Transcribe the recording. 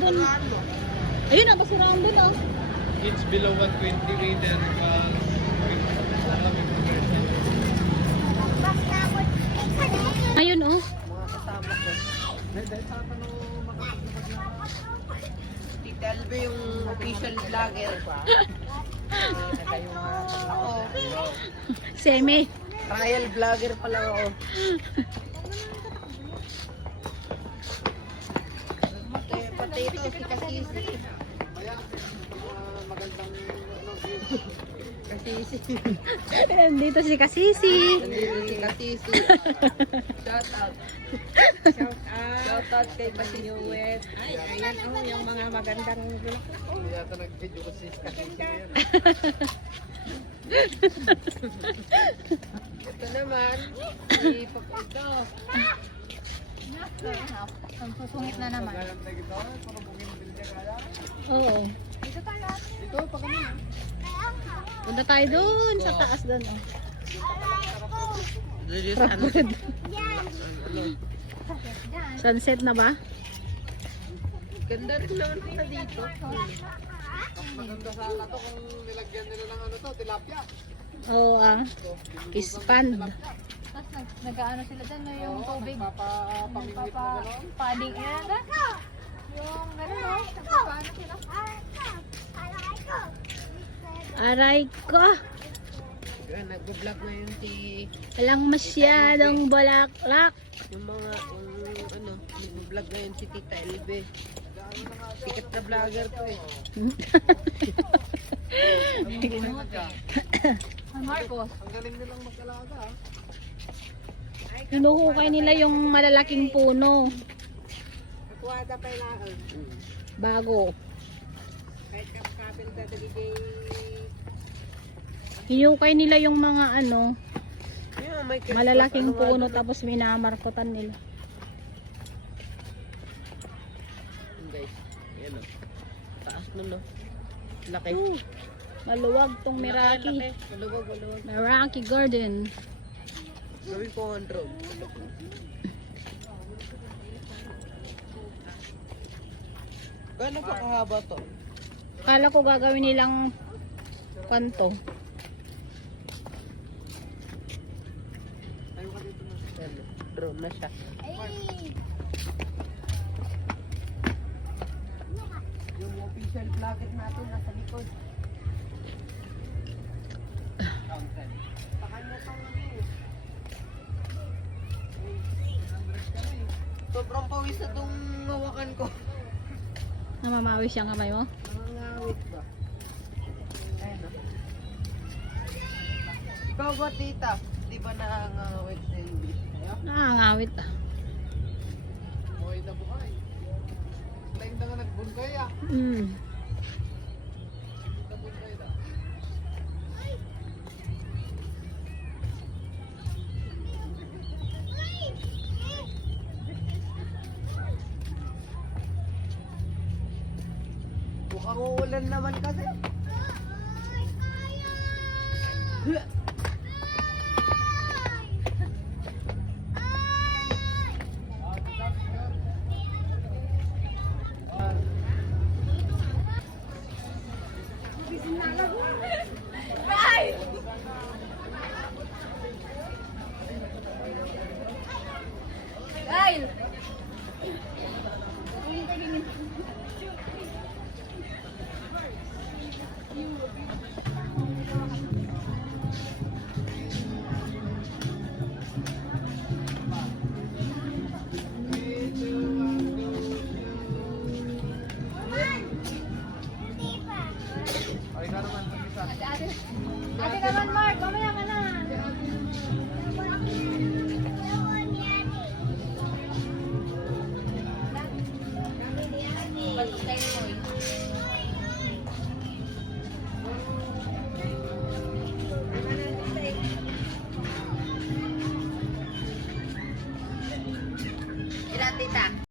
doon. Ayun na, basurahan doon oh. It's below 120 reader. Ayun oh. Mga kasama ko. Tita Elbe yung official vlogger. Ako, Semi. trial vlogger pa lang ako. Pati ito, si Kasisi. Kasisi. Dito si Kasisi. Nandito si Kasisi. Shout out. Shout out kay Pasinyuwet. Ay, ayan oh, yung mga magandang vlog. Hindi yata nag-video kasi kasi yan. Ito naman, si Papito. Ang susungit na naman. Oo. Ito, pa kami. Punta tayo doon sa taas doon oh. Sunset na ba? Ganda rin naman sila dito. Maganda sana to kung nilagyan nila ng ano to, tilapia. Oo expand. Tapos nag-ano sila dyan, no, yung tubig. Papamingwit na gano'n. Padding. Ayan na. Yung gano'n, no? Nagpapaano sila. Aray ko. Nag-vlog ngayon si Walang masyadong bulaklak. yung mga ano, nag-vlog ngayon si Tita Elbe. Sikat na vlogger to eh. Ay, Marcos. Ang galing nilang mag-alaga ah. Hinuhukay nila yung malalaking puno. Kuwada pa lang. Bago. Kahit kapil ka dali Hinukay nila yung mga ano, yeah, may malalaking puno tapos minamarkotan nila. Guys, yan o. Taas nun no. Laki. Maluwag tong Meraki. Maluwag, maluwag. Meraki Garden. Gawin ko 100. Gaano pa kahaba to? Kala ko gagawin nilang kanto. Ano, drone na siya. Yung official vlogger natin nasa likod. Sobrang pawis na itong hawakan ko. Namamawis yung kamay mo? Nangangawit ba? Ayun o. Ikaw ba tita? Di ba nangangawit sa hindi? Nakangawit ah. Buhay na buhay. Lain na nga nagbungkay ah. Nagbungkay na. Mukhang uulan naman kasi. Kyle! Ay ka naman, isa. Ate naman, Mark, mamaya ka na. Pagkain mo